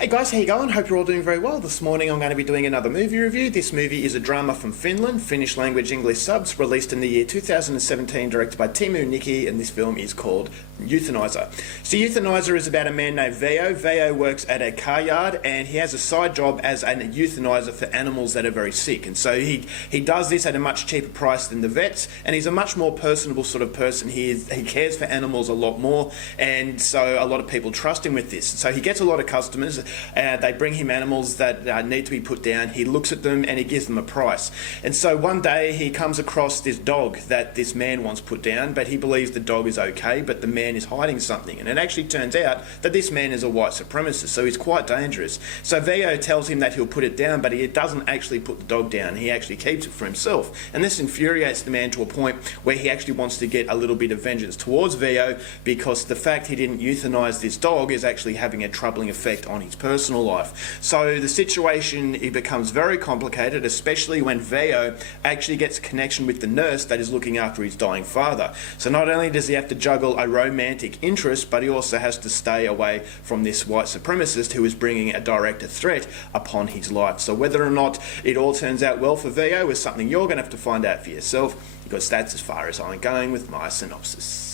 Hey guys, how you going? Hope you're all doing very well. This morning I'm going to be doing another movie review. This movie is a drama from Finland, Finnish language English subs, released in the year 2017, directed by Teemu Nikki, and this film is called Euthanizer. So Euthanizer is about a man named Veijo. Veijo works at a car yard and he has a side job as a euthanizer for animals that are very sick. And so he does this at a much cheaper price than the vets, and he's a much more personable sort of person. He cares for animals a lot more, and so a lot of people trust him with this. So he gets a lot of customers. They bring him animals that need to be put down. He looks at them and he gives them a price. And so one day he comes across this dog that this man wants put down, but he believes the dog is okay, but the man is hiding something. And it actually turns out that this man is a white supremacist, so he's quite dangerous. So Veijo tells him that he'll put it down, but he doesn't actually put the dog down. He actually keeps it for himself. And this infuriates the man to a point where he actually wants to get a little bit of vengeance towards Veijo, because the fact he didn't euthanize this dog is actually having a troubling effect on his personal life. So the situation, it becomes very complicated, especially when Veijo actually gets a connection with the nurse that is looking after his dying father. So not only does he have to juggle a romantic interest, but he also has to stay away from this white supremacist who is bringing a direct threat upon his life. So whether or not it all turns out well for Veijo is something you're going to have to find out for yourself, because that's as far as I'm going with my synopsis.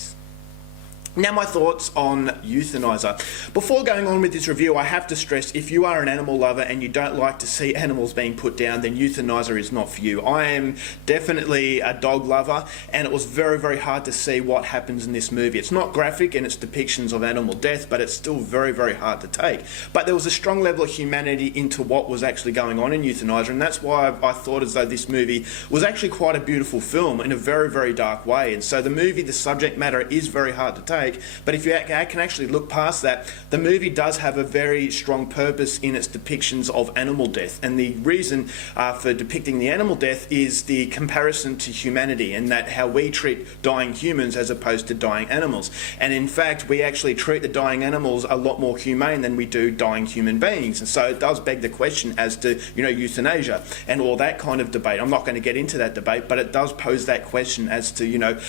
Now my thoughts on Euthanizer. Before going on with this review, I have to stress, if you are an animal lover and you don't like to see animals being put down, then Euthanizer is not for you. I am definitely a dog lover, and it was very, very hard to see what happens in this movie. It's not graphic in its depictions of animal death, but it's still very, very hard to take. But there was a strong level of humanity into what was actually going on in Euthanizer, and that's why I thought as though this movie was actually quite a beautiful film in a very, very dark way. And so the movie, the subject matter is very hard to take. But if you can actually look past that, the movie does have a very strong purpose in its depictions of animal death. And the reason for depicting the animal death is the comparison to humanity, and that how we treat dying humans as opposed to dying animals. And in fact, we actually treat the dying animals a lot more humane than we do dying human beings. And so it does beg the question as to, euthanasia and all that kind of debate. I'm not going to get into that debate, but it does pose that question as to,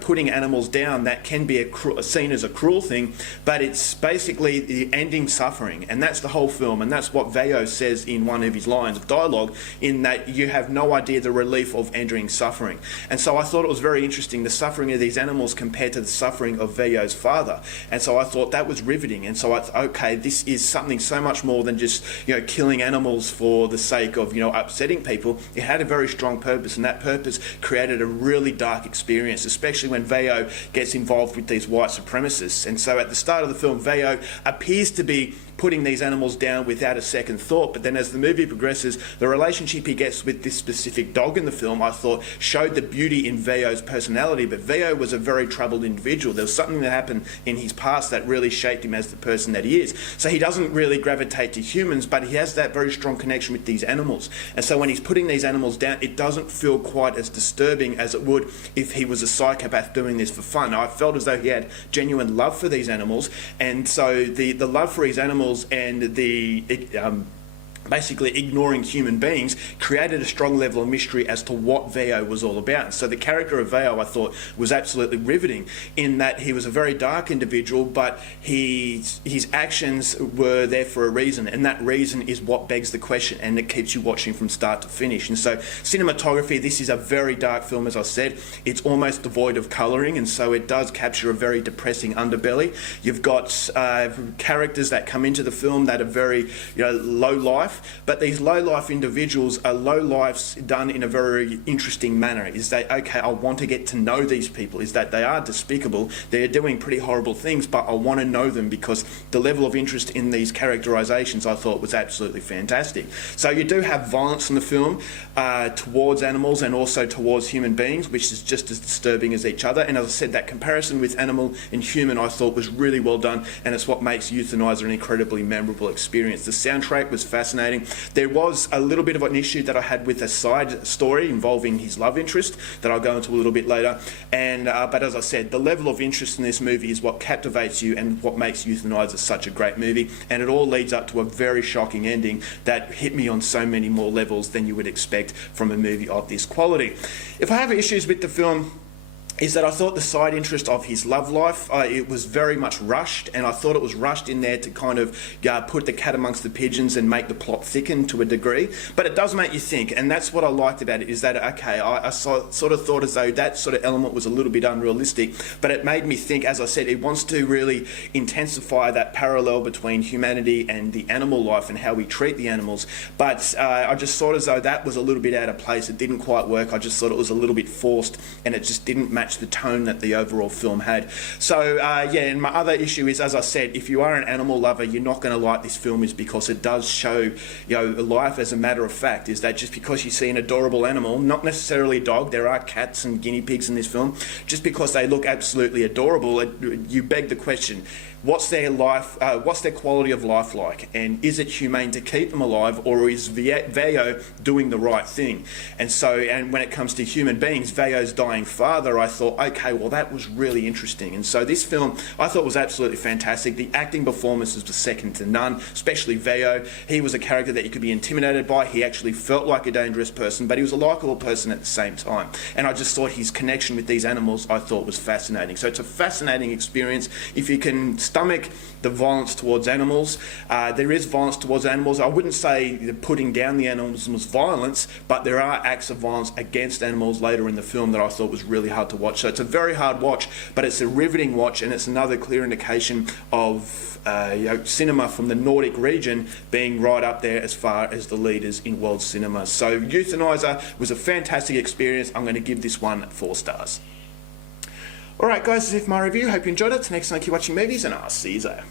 putting animals down, that can be seen as a cruel thing, but it's basically the ending suffering, and that's the whole film, and that's what Veijo says in one of his lines of dialogue, in that you have no idea the relief of ending suffering. And so I thought it was very interesting, the suffering of these animals compared to the suffering of Veijo's father, and so I thought that was riveting. And so I thought, okay, this is something so much more than just killing animals for the sake of upsetting people. It had a very strong purpose, and that purpose created a really dark experience, especially when Veijo gets involved with these white supremacists. And so at the start of the film, Veijo appears to be putting these animals down without a second thought, but then as the movie progresses, the relationship he gets with this specific dog in the film, I thought, showed the beauty in Veijo's personality. But Veijo was a very troubled individual. There was something that happened in his past that really shaped him as the person that he is. So he doesn't really gravitate to humans, but he has that very strong connection with these animals. And so when he's putting these animals down, it doesn't feel quite as disturbing as it would if he was a psychopath doing this for fun. I felt as though he had genuine love for these animals, and so the love for his animals and the basically ignoring human beings created a strong level of mystery as to what Veijo was all about. So the character of Veijo, I thought, was absolutely riveting, in that he was a very dark individual, but his actions were there for a reason, and that reason is what begs the question, and it keeps you watching from start to finish. And so cinematography, this is a very dark film, as I said. It's almost devoid of colouring, and so it does capture a very depressing underbelly. You've got characters that come into the film that are very low life, but these low-life individuals are low-lives done in a very interesting manner. Is that, okay, I want to get to know these people, is that they are despicable, they're doing pretty horrible things, but I want to know them, because the level of interest in these characterizations I thought was absolutely fantastic. So you do have violence in the film towards animals and also towards human beings, which is just as disturbing as each other. And as I said, that comparison with animal and human I thought was really well done, and it's what makes Euthanizer an incredibly memorable experience. The soundtrack was fascinating. There was a little bit of an issue that I had with a side story involving his love interest that I'll go into a little bit later. And but as I said, the level of interest in this movie is what captivates you and what makes Euthanizer such a great movie. And it all leads up to a very shocking ending that hit me on so many more levels than you would expect from a movie of this quality. If I have issues with the film, is that I thought the side interest of his love life, it was very much rushed, and I thought it was rushed in there to kind of put the cat amongst the pigeons and make the plot thicken to a degree. But it does make you think, and that's what I liked about it, is that, okay, I sort of thought as though that sort of element was a little bit unrealistic, but it made me think, as I said, it wants to really intensify that parallel between humanity and the animal life and how we treat the animals. But I just thought as though that was a little bit out of place. It didn't quite work. I just thought it was a little bit forced, and it just didn't match the tone that the overall film had. So yeah, and my other issue is, as I said, if you are an animal lover, you're not going to like this film, is because it does show, life as a matter of fact, is that just because you see an adorable animal, not necessarily a dog, there are cats and guinea pigs in this film, just because they look absolutely adorable, you beg the question, what's their life, what's their quality of life like, and is it humane to keep them alive, or is Veijo doing the right thing? And so, and when it comes to human beings, Veijo's dying father, I thought, okay, well, that was really interesting. And so this film I thought was absolutely fantastic. The acting performances were second to none, especially Veijo. He was a character that you could be intimidated by. He actually felt like a dangerous person, but he was a likeable person at the same time. And I just thought his connection with these animals, I thought, was fascinating. So it's a fascinating experience. If you can stomach the violence towards animals, there is violence towards animals. I wouldn't say that putting down the animals was violence, but there are acts of violence against animals later in the film that I thought was really hard to watch. So it's a very hard watch, but it's a riveting watch, and it's another clear indication of cinema from the Nordic region being right up there as far as the leaders in world cinema. So Euthanizer was a fantastic experience. I'm going to give this one 4 stars. Alright guys, that's it for my review. Hope you enjoyed it. Till next time, keep watching movies, and I'll see you there.